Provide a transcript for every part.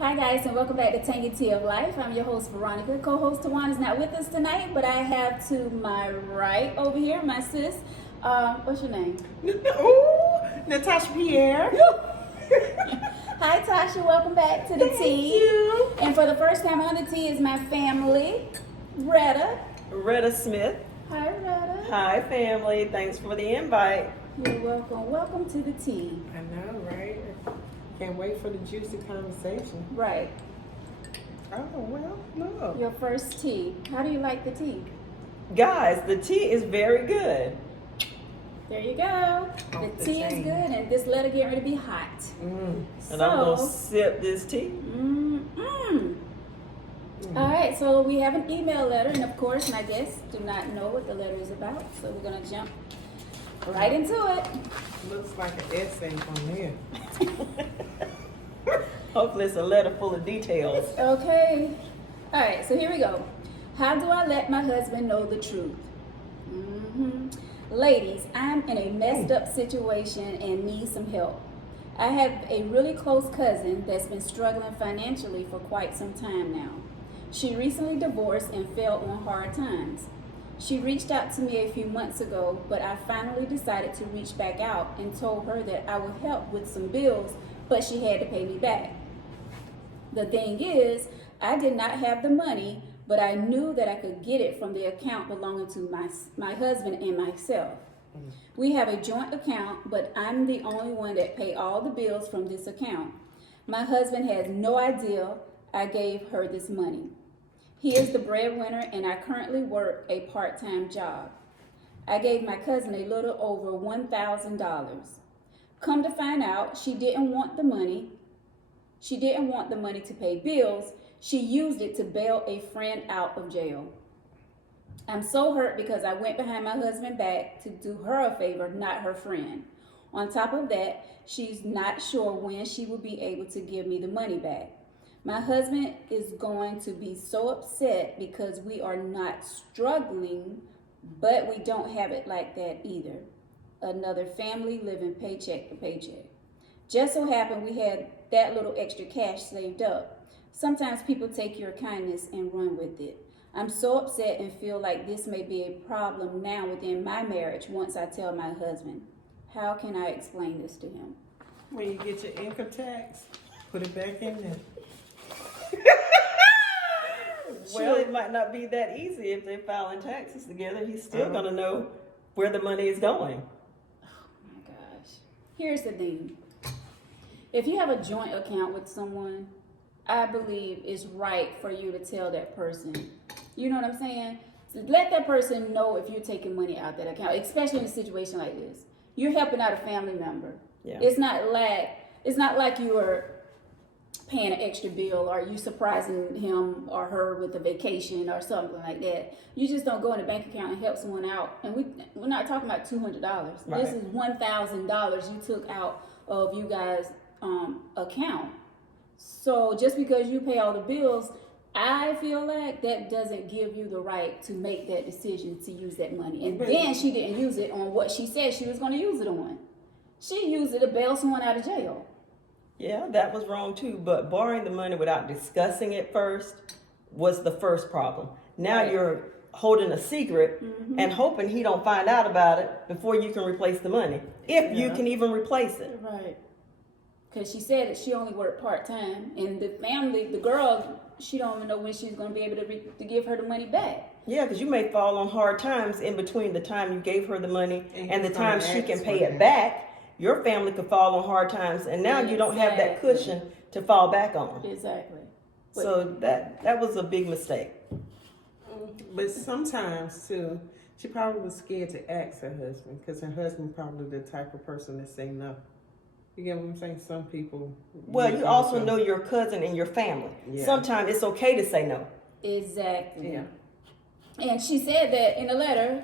Hi guys, and welcome back to Tangy Tea of Life. I'm your host Veronica. Co-host Tawana is not with us tonight, but I have to my right over here my sis. What's your name? Ooh, Natasha Pierre. Hi Tasha, welcome back to the tea. Thank you. And for the first time on the tea is my family, Retta. Retta Smith. Hi Retta. Hi, family. Thanks for the invite. You're welcome. Welcome to the tea. I know, right? Can't wait for the juicy conversation. Right. Oh, well, no. Your first tea. How do you like the tea? Guys, the tea is very good. There you go. The Off the tea is chain. good, and this letter get ready to be hot. And I'm going to sip this tea. All right, so we have an email letter, and of course, my guests do not know what the letter is about, so we're gonna jump right into it. Looks like an essay from here. Hopefully it's a letter full of details. Okay. All right, so here we go. How do I let my husband know the truth? Ladies, I'm in a messed up situation and need some help. I have a really close cousin that's been struggling financially for quite some time now. She recently divorced and fell on hard times. She reached out to me a few months ago, but I finally decided to reach back out and told her that I would help with some bills, but she had to pay me back. The thing is, I did not have the money, but I knew that I could get it from the account belonging to my husband and myself. We have a joint account, but I'm the only one that pay all the bills from this account. My husband has no idea I gave her this money. He is the breadwinner, and I currently work a part-time job. I gave my cousin a little over $1,000. Come to find out, she didn't want the money. She didn't want the money to pay bills. She used it to bail a friend out of jail. I'm so hurt because I went behind my husband back to do her a favor, not her friend. On top of that, she's not sure when she will be able to give me the money back. My husband is going to be so upset because we are not struggling, but we don't have it like that either. Another family living paycheck to paycheck. Just so happened we had that little extra cash saved up. Sometimes people take your kindness and run with it. I'm so upset and feel like this may be a problem now within my marriage once I tell my husband. How can I explain this to him? When you get your income tax, put it back in there. Well, it might not be that easy if they're filing taxes together. He's still going to know where the money is going. Oh my gosh. Here's the thing. If you have a joint account with someone, I believe it's right for you to tell that person. You know what I'm saying? So let that person know if you're taking money out that account, especially in a situation like this. You're helping out a family member. Yeah. It's not like you are paying an extra bill or you surprising him or her with a vacation or something like that. You just don't go in a bank account and help someone out. And we're not talking about $200. Right. This is $1,000 you took out of you guys' account. So just because you pay all the bills, I feel like that doesn't give you the right to make that decision to use that money. And then she didn't use it on what she said she was going to use it on. She used it to bail someone out of jail. Yeah, that was wrong too. But borrowing the money without discussing it first was the first problem. Now Right. you're holding a secret and hoping he don't find out about it before you can replace the money. If you can even replace it. Right. Because she said that she only worked part-time. And the family, the girl, she don't even know when she's going to be able to give her the money back. Yeah, because you may fall on hard times in between the time you gave her the money and the he's time gonna she can ask pay for it that. back. Your family could fall on hard times, and now you don't have that Exactly. cushion to fall back on. Exactly. So that was a big mistake. But sometimes, too, she probably was scared to ask her husband because her husband probably the type of person that say no. You get what I'm saying? Some people... Well, you also know your cousin and your family. Yeah. Sometimes it's okay to say no. Exactly. Yeah. And she said that in the letter.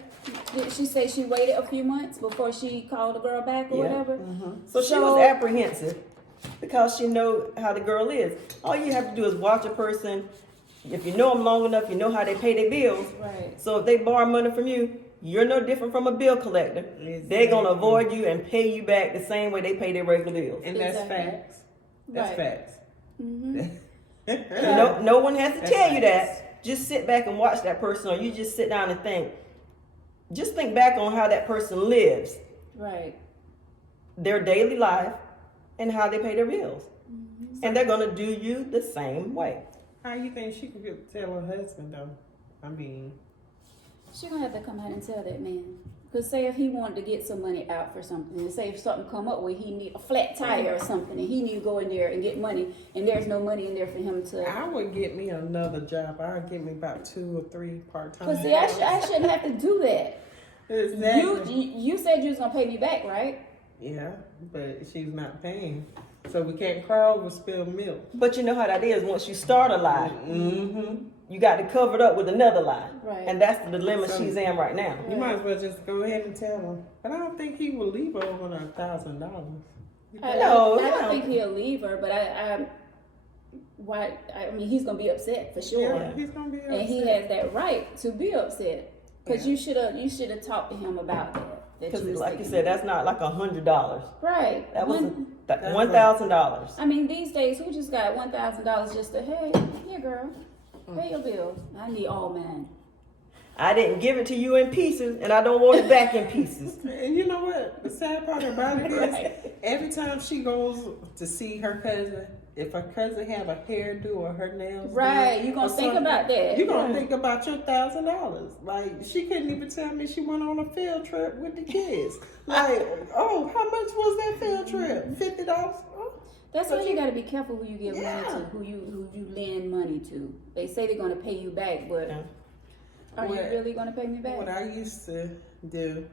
Did she say she waited a few months before she called the girl back or Yeah. whatever? So she was apprehensive because she know how the girl is. All you have to do is watch a person. If you know them long enough, you know how they pay their bills. Right. So if they borrow money from you, you're no different from a bill collector. They're going to avoid you and pay you back the same way they pay their regular bills. And that's Exactly. facts. That's Right. facts. No one has to That's tell you facts. that. Just sit back and watch that person, or you just sit down and think. Just think back on how that person lives, Right. their daily life, and how they pay their bills. And they're gonna do you the same way. How you think she could tell her husband though? I mean, She gonna have to come out and tell that man. Cause say if he wanted to get some money out for something, and say if something come up where he need a flat tire or something, and he need to go in there and get money, and there's no money in there for him to. I would get me another job. I'd get me about 2 or 3 part-time. Cause see, I shouldn't have to do that. Exactly. You said you was gonna pay me back, right? Yeah, but she's not paying. So we can't cry over spilled milk. But you know how that is. Once you start a lie, Mm-hmm. you got to cover it up with another lie. Right. And that's the dilemma So- she's in right now. You might as well just go ahead and tell him. But I don't think he will leave her over $1,000. I No, don't think he'll leave her, but I mean, he's gonna be upset for sure, Yeah, he's gonna be upset. and he has that right to be upset. Cause you should have talked to him about that. Because, was like you thinking said, about. that's not like $100. Right. That was That's $1,000. I mean, these days, who just got $1,000 just to, hey, here, girl, pay your bills. I need all mine. I didn't give it to you in pieces, and I don't want it back in pieces. And you know what? The sad part about it is, Right. every time she goes to see her cousin, if her cousin have a hairdo or her nails Right, done you gonna or think something, about that. You're gonna think about your $1,000. Like, she couldn't even tell me she went on a field trip with the kids. Like, oh, how much was that field trip? $50? Oh, That's why you gotta be careful who you give money Yeah. to, who you lend money to. They say they're gonna pay you back, but Yeah. are you What- really gonna pay me back? What I used to do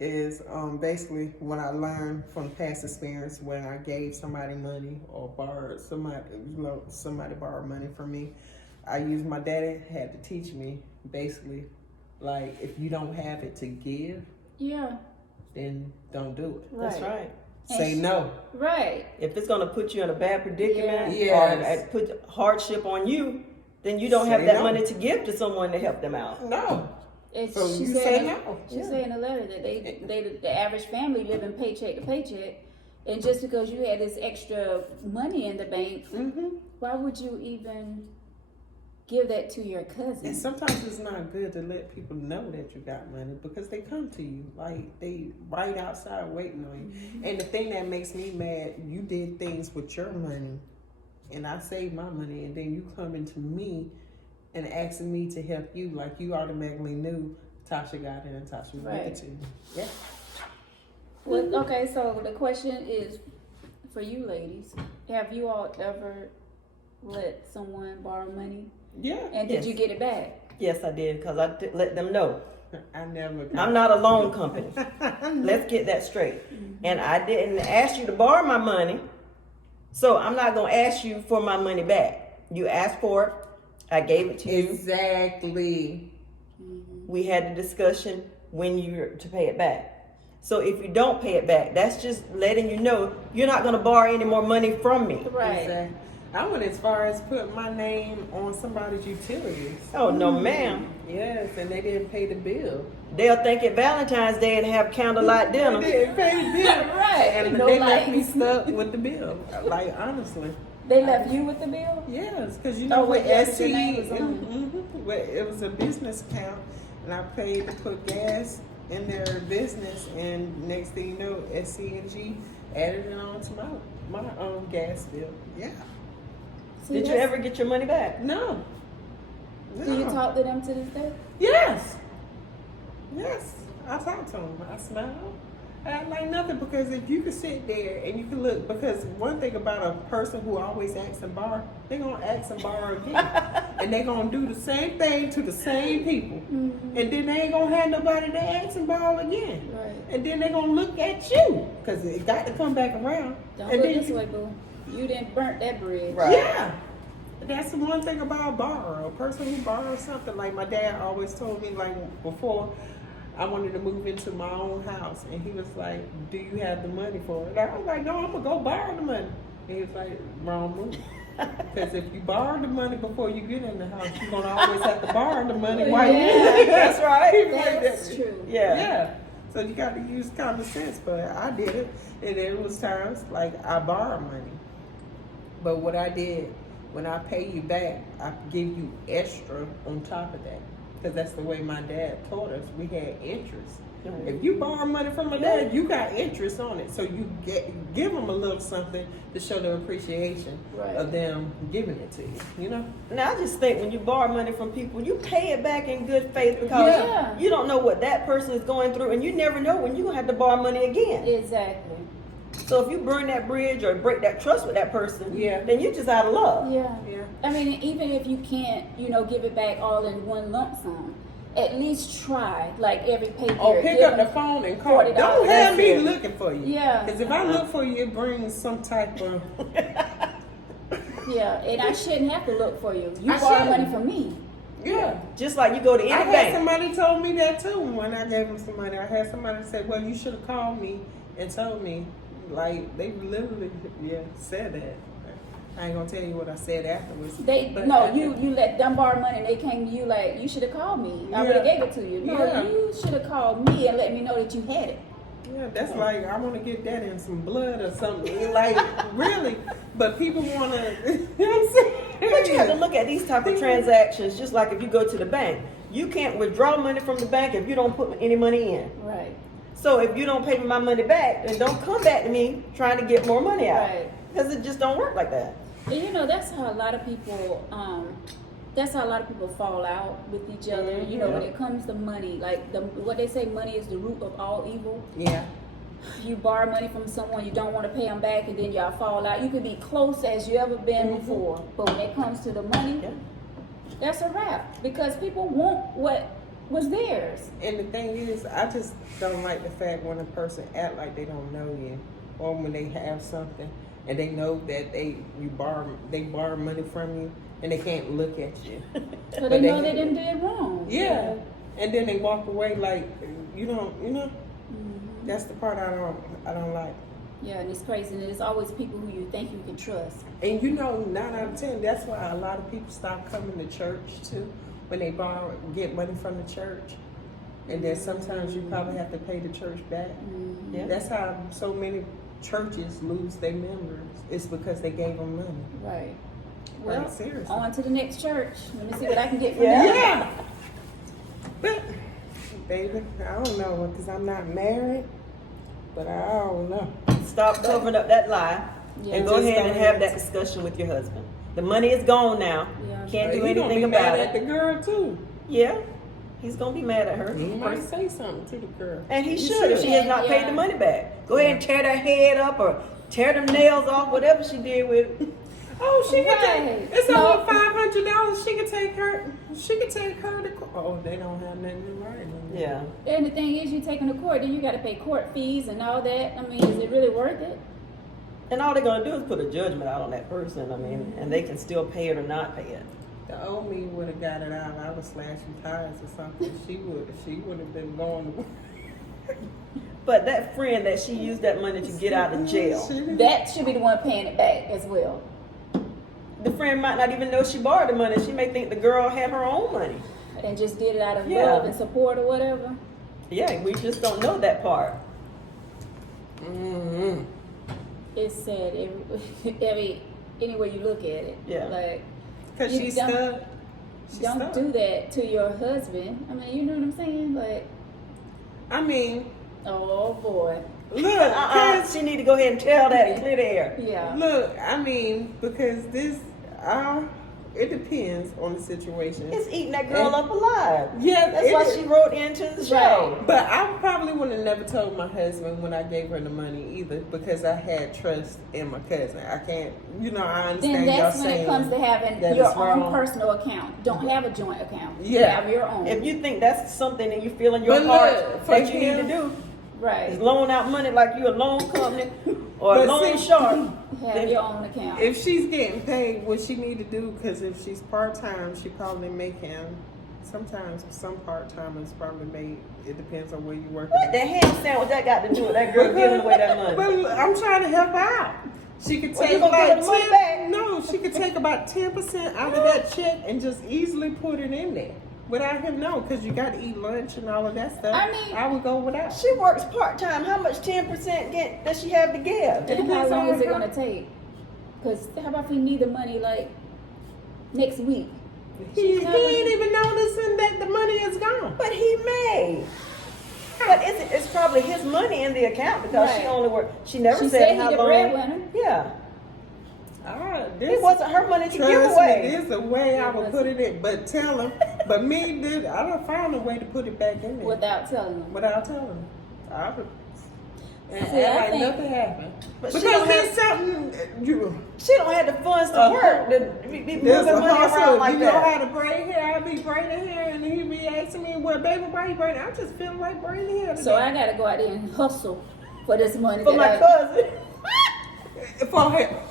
is basically what I learned from past experience when I gave somebody money or borrowed somebody borrowed money from me. I used my daddy had to teach me basically like if you don't have it to give, Yeah, then don't do it. That's right. Say no. right. If it's going to put you in a bad predicament Yes. or put hardship on you, then you don't have Say that no. money to give to someone to help them out. No. It's, So she you said say in- no. She Yeah. said in the letter that the average family living paycheck to paycheck, and just because you had this extra money in the bank, Mm-hmm. why would you even give that to your And cousin? sometimes it's not good to let people know that you got money because they come to you like they right outside waiting on you. And the thing that makes me mad, you did things with your money, and I saved my money, and then you coming to me and asking me to help you like you automatically knew Tasha got it and Tasha would Right. give it to you. Yeah. Well, okay, so the question is for you ladies: have you all ever let someone borrow money, Yeah. and did Yes. you get it back? Yes, I did, because I let them know. I never got I'm not a loan company. Let's get that straight. And I didn't ask you to borrow my money, so I'm not going to ask you for my money back. You asked for it. I gave it to you. Exactly. We had the discussion when you're to pay it back. So if you don't pay it back, that's just letting you know you're not going to borrow any more money from me. Right. Exactly. I went as far as putting my name on somebody's utilities. Oh, no, ma'am. Yes, and they didn't pay the bill. They'll think it's Valentine's Day and have candlelight They dinner. didn't pay the bill. Right. And No they left me lights. stuck with the bill. Like, honestly. They left you with the bill? Yes, because you know Oh, with yeah, 'cause SC, your name was on it was a business account, and I paid to put gas in their business, and next thing you know, SC&G added it on to my gas bill. Yeah. See, Did you that's- ever get your money back? No. Do you talk to them to this day? Yes. Yes. I talk to them. I smile. I like nothing because if you can sit there and you can look, because one thing about a person who always asks and borrow, they're going to ask and borrow again. And they're going to do the same thing to the same people. And then they ain't going to have nobody to ask and borrow again. Right. And then they're going to look at you because it got to come back around. Don't and look then this way, boo. You didn't burnt that bridge. Right. Yeah. That's the one thing about a borrower. A person who borrows something, like my dad always told me, like before I wanted to move into my own house, and he was like, "Do you have the money for it?" And I was like, "No, I'm gonna go borrow the money." And he was like, "Wrong move." Because if you borrow the money before you get in the house, you're gonna always have to borrow the money while you're Yeah. in. That's right. He was like, That's true. Yeah. Yeah. So you got to use common sense, but I did it, and there was times like I borrowed money. But what I did when I pay you back, I give you extra on top of that. Because that's the way my dad taught us. We had interest. Right. If you borrow money from a dad, you got interest on it. So you give them a little something to show their appreciation Right. of them giving it to you, you know? Now I just think when you borrow money from people, you pay it back in good faith because Yeah. you don't know what that person is going through, and you never know when you're gonna have to borrow money again. Exactly. So if you burn that bridge or break that trust with that person, Yeah. then you're just out of love. Yeah. Yeah. I mean, even if you can't, give it back all in one lump sum, at least try. Like every pay period. Or pick give up the them phone and call. $40. Don't have me That's it. looking for you. Yeah. Because if I look for you, it brings some type of... Yeah, and I shouldn't have to look for you. You I borrow shouldn't. money from me. Yeah. Just like you go to I any had bank. somebody told me that too when I gave them some money. I had somebody say, well, you should have called me and told me. Like, they literally, said that. I ain't gonna tell you what I said afterwards. You let them borrow money and they came to you like, you should have called me. I would have gave it to you. No, Yeah. you should have called me and let me know that you had it. Yeah, that's like, I want to get that in some blood or something. Like, really? But people want to, you know what I'm saying? But you have to look at these type of transactions just like if you go to the bank. You can't withdraw money from the bank if you don't put any money in. Right. So if you don't pay me my money back, then don't come back to me trying to get more money out. Right. Because it just don't work like that. And that's how a lot of people fall out with each other. When it comes to money, like what they say, money is the root of all evil. Yeah. You borrow money from someone, you don't want to pay them back, and then y'all fall out. You could be close as you ever been before, but when it comes to the money, that's a wrap. Because people want what was theirs. And the thing is, I just don't like the fact when a person act like they don't know you, or when they have something and they know that they borrow money from you and they can't look at you. So they know they done did wrong. Yeah. And then they walk away like that's the part I don't like. Yeah, and it's crazy. And it's always people who you think you can trust. And 9 out of 10, that's why a lot of people stop coming to church too, when they get money from the church. And then sometimes you probably have to pay the church back. Mm-hmm. Yeah. That's how so many churches lose their members. It's because they gave them money. Right. Like, Well, seriously. on to the next church. Let me see what I can get from Yeah. them. Yeah. But, baby, I don't know because I'm not married. But I don't know. Stop covering up that lie Yeah. and go Just ahead and don't have that answer. discussion with your husband. The money is gone now. Yeah. Can't do He gonna anything be mad about at it. the girl too. Yeah. He's gonna be mad at her. He might say something to the girl. And he should if she has not paid the money back. Go ahead and tear that head up or tear them nails off, whatever she did with it. Oh, she can Right. take. It's No. over $500. She can take her. She can take her to court. Oh, they don't have nothing in writing. Yeah. And the thing is, you take them to court, then you got to pay court fees and all that. I mean, is it really worth it? And all they're gonna do is put a judgment out on that person. I mean, and they can still pay it or not pay it. The old me would have got it out. I was slashing tires or something. She would have been going to work. But that friend that she used that money to get out of jail, That should be the one paying it back as well. the friend might not even know she borrowed the money. She may think the girl had her own money. And just did it out of Yeah. love and support or whatever. Yeah, we just don't know that part. Mm-hmm. It's sad any way you look at it. Yeah. Like, Because You she's don't- stuck. She's don't stuck. do that to your husband. I mean, you know what I'm saying? Like, I mean, oh boy. look, 'cause- She need to go ahead and tell that and clear the air. Yeah. look. I mean, because this, it depends on the situation. It's eating that girl up alive. Yeah, That's it why is. she wrote into the show. Right. But I probably would have never told my husband when I gave her the money either, because I had trust in my cousin. I can't, I understand Then y'all that's when saying it comes to having that your it's own wrong. personal account. Don't have a joint account. Yeah. Have your own. If you think that's something that you feel in your But heart look, for that you need to him- do, right. is loan out money like you a loan company or a But loan see- shark. Have then- your own account. If she's getting paid, what she need to do, because if she's part-time, she probably making, sometimes some part-timers probably make, it depends on where you work. What the ham sandwich that got to do with that girl giving away that money? But I'm trying to help out. She could Well, take you gonna give her about the money back? 10. No, she could take about 10% out of that check and just easily put it in there without him knowing. Because you got to eat lunch and all of that stuff. I mean- I would go without. She works part-time. How much 10% does she have to give? And how depends long on is it her. going to take? Because how about if we need the money like next week. He ain't even noticing that the money is gone. But he may. But it's probably his money in the account because she Right. only worked. She never She said said how he the long. breadwinner. Yeah, This, it wasn't her money to give trust away. me, there's a way I It would put it in, but tell him. But me, dude, I don't find a way to put it back in there Without telling them. without telling him. I would. And See, act I like think- nothing happened. But she Because don't there's have- something you. She don't have the funds to work to be There's moving a money hustle. around like You know that. how to braid hair? I be braiding hair, and he be asking me, "Well, baby, why you braiding?" I just feel like braiding hair today. So I gotta go out there and hustle for this money. For that my I- cousin.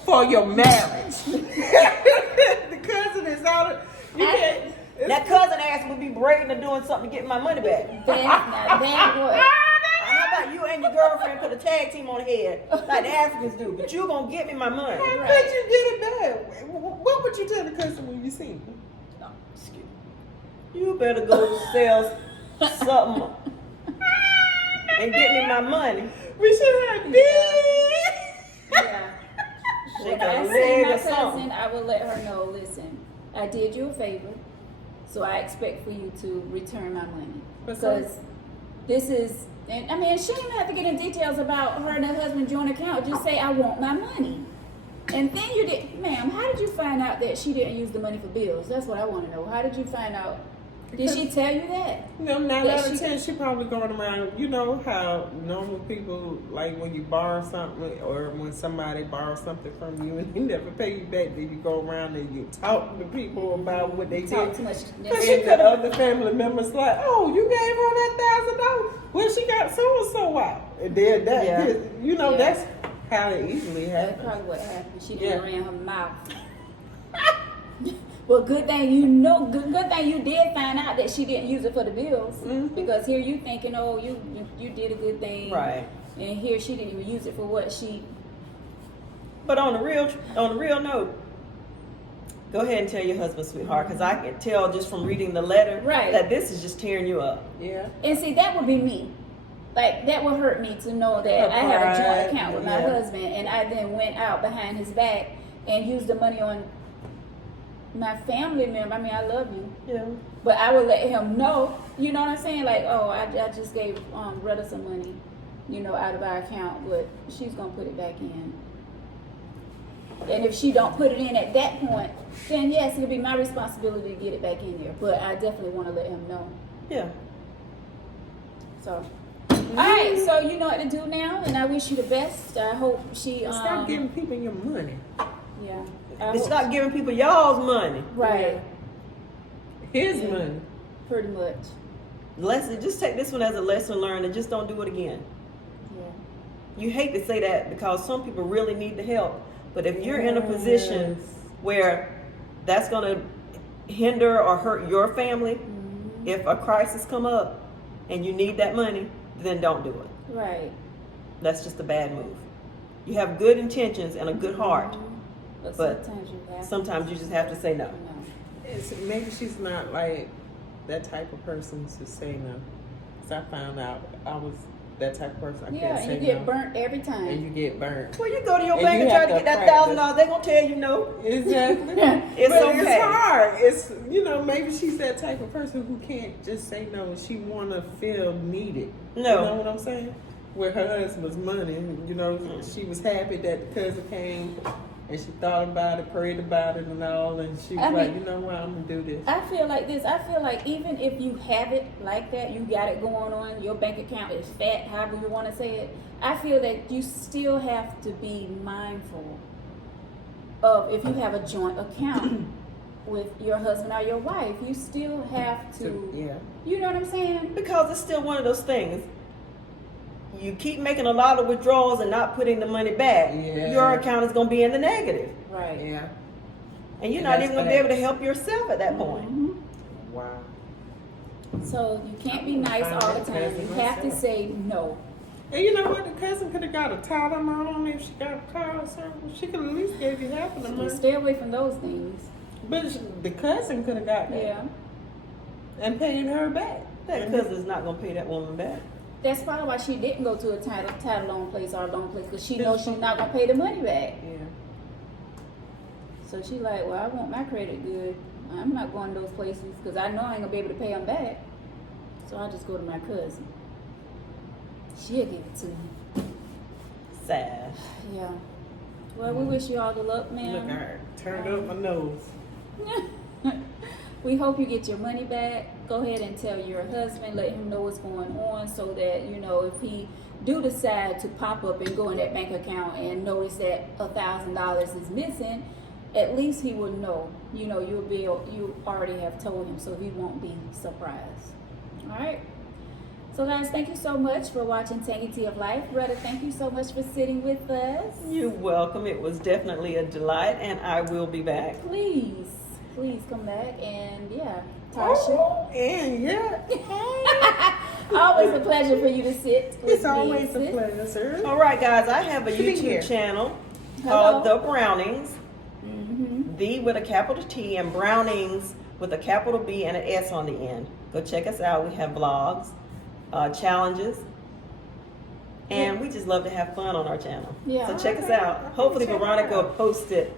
for your marriage. The cousin is out. You can't. That cousin asked me to be braiding or doing something to get my money back. Then, now, then what? How about you and your girlfriend put a tag team on the head like the Africans do? But you gonna get me my money. How Right. could you get it back? What would you tell the cousin when you see him? Excuse me. You better go sell something and get me my money. We should have Yeah. Shake When I a see leg my or something. cousin, I will let her know, listen, I did you a favor, so I expect for you to return my money. But so- Because this is, and I mean, she didn't have to get in details about her and her husband joint account. Just say, I want my money. And then you did, ma'am, how did you find out that she didn't use the money for bills? That's what I want to know. How did you find out? Did she tell you that? No, 9 That out of she- 10, she probably going around. You know how normal people, like when you borrow something or when somebody borrows something from you and they never pay you back, then you go around and you talk to people about what they Talk did. too much. And the other family members like, oh, you gave her that $1,000. Well, she got so and so out. And then that, Yeah. you know, Yeah. that's how it easily That's happens. probably what happened. She Yeah. didn't ran her mouth. Well, good thing you know. Good thing you did find out that she didn't use it for the bills. Mhm. Because here you thinking, oh, you did a good thing, Right. And here she didn't even use it for what she. But on the real note, go ahead and tell your husband, sweetheart, because I can tell just from reading the letter Right. that this is just tearing you up. Yeah. And see, that would be me. Like that would hurt me to know that I have a Right, joint account with my yeah. husband, and I then went out behind his back and used the money on my family member. I mean, I love you. Yeah. But I would let him know, you know what I'm saying? Like, oh, I just gave Retta some money, you know, out of our account, but she's gonna put it back in. And if she don't put it in at that point, then yes, it'll be my responsibility to get it back in there. But I definitely want to let him know. Yeah. So, all right, so you know what to do now, and I wish you the best. I hope she Stop giving people your money. yeah. I It's hope- not giving people y'all's money. right, His Yeah. money. pretty much. Lesson, just take this one as a lesson learned and just don't do it again. Yeah. You hate to say that because some people really need the help. But if you're in a position Yes. where that's going to hinder or hurt your family, Mhm. if a crisis come up and you need that money, then don't do it. Right. That's just a bad move. You have good intentions and a good heart. But But sometimes you have. Sometimes you just have to say no. No. Maybe she's not like that type of person to say no. Because I found out I was that type of person. I Yeah, can't and say you get no. burnt every time. And you get burnt. Well, you go to your And bank you and try have to to get that practice. $1,000. They're gonna tell you no. Exactly. It's but okay. it's hard. It's, you know, maybe she's that type of person who can't just say no. She want to feel needed. No. You know what I'm saying? With her husband's money, you know, she was happy that the cousin came and she thought about it, prayed about it and all, and she was I like, mean- you know what, I'm going to do this. I feel like this. I feel like even if you have it like that, you got it going on, your bank account is fat, however you want to say it, I feel that you still have to be mindful of if you have a joint account with your husband or your wife, you still have to, Yeah. you know what I'm saying? Because it's still one of those things. You keep making a lot of withdrawals and not putting the money back. Yeah. Your account is going to be in the negative. Right. Yeah. And you're And not that's even going to be able to facts. help yourself at that point. Mhm. Wow. So you can't be nice all the time. You have to say no. And you know what? The cousin could have got a title on if she got a car or something. She could at least gave you half of the money. Stay away from those things. But the cousin could have got that Yeah. and paid her back. That cousin's not going to pay that woman back. That's probably why she didn't go to a title loan place or a loan place, because she knows she's not gonna pay the money back. Yeah. So she like, well, I want my credit good. I'm not going to those places because I know I ain't gonna be able to pay them back. So I just go to my cousin. She'll give it to me. Sad. Yeah. Well, we wish you all the luck, Look, ma'am. I turned up my nose. We hope you get your money back. Go ahead and tell your husband, let him know what's going on so that, you know, if he do decide to pop up and go in that bank account and notice that $1,000 is missing, at least he will know. You know, you already have told him, so he won't be surprised. All right. So guys, thank you so much for watching Tangy Tea of Life. Retta, thank you so much for sitting with us. You're welcome. It was definitely a delight, and I will be back. Please come back. And yeah, Tasha. Oh, and yeah. Always a pleasure for you to sit with It's me, always a sis. pleasure. All right, guys, I have a Be here. YouTube channel Hello. called The Brownings. Mm-hmm. The with a capital T and Brownings with a capital B and an S on the end. Go check us out. We have vlogs, challenges, and we just love to have fun on our channel. Yeah. So check us out. Hopefully Check it Veronica will out. post it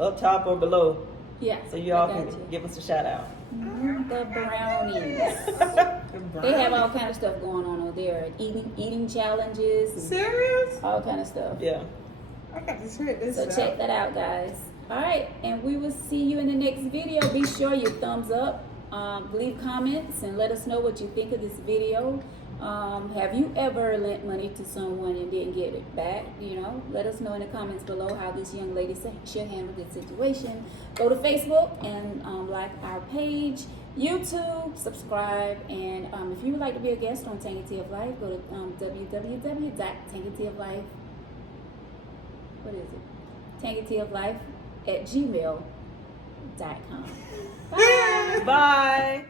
up top or below Yeah. so y'all I can got you. give us a shout out. The brownies. They have all kind of stuff going on over there. Eating challenges, and Serious? all kind of stuff. Yeah. I got to check this So out. check that out, guys. All right, and we will see you in the next video. Be sure you thumbs up, leave comments, and let us know what you think of this video. Have you ever lent money to someone and didn't get it back? You know, let us know in the comments below how this young lady should handle this situation. Go to Facebook and like our page, YouTube, subscribe, and if you would like to be a guest on Tangy Tea of Life, go to www.tangyteaoflife. What is it? TangyTeaofLife@gmail.com. Bye. Bye.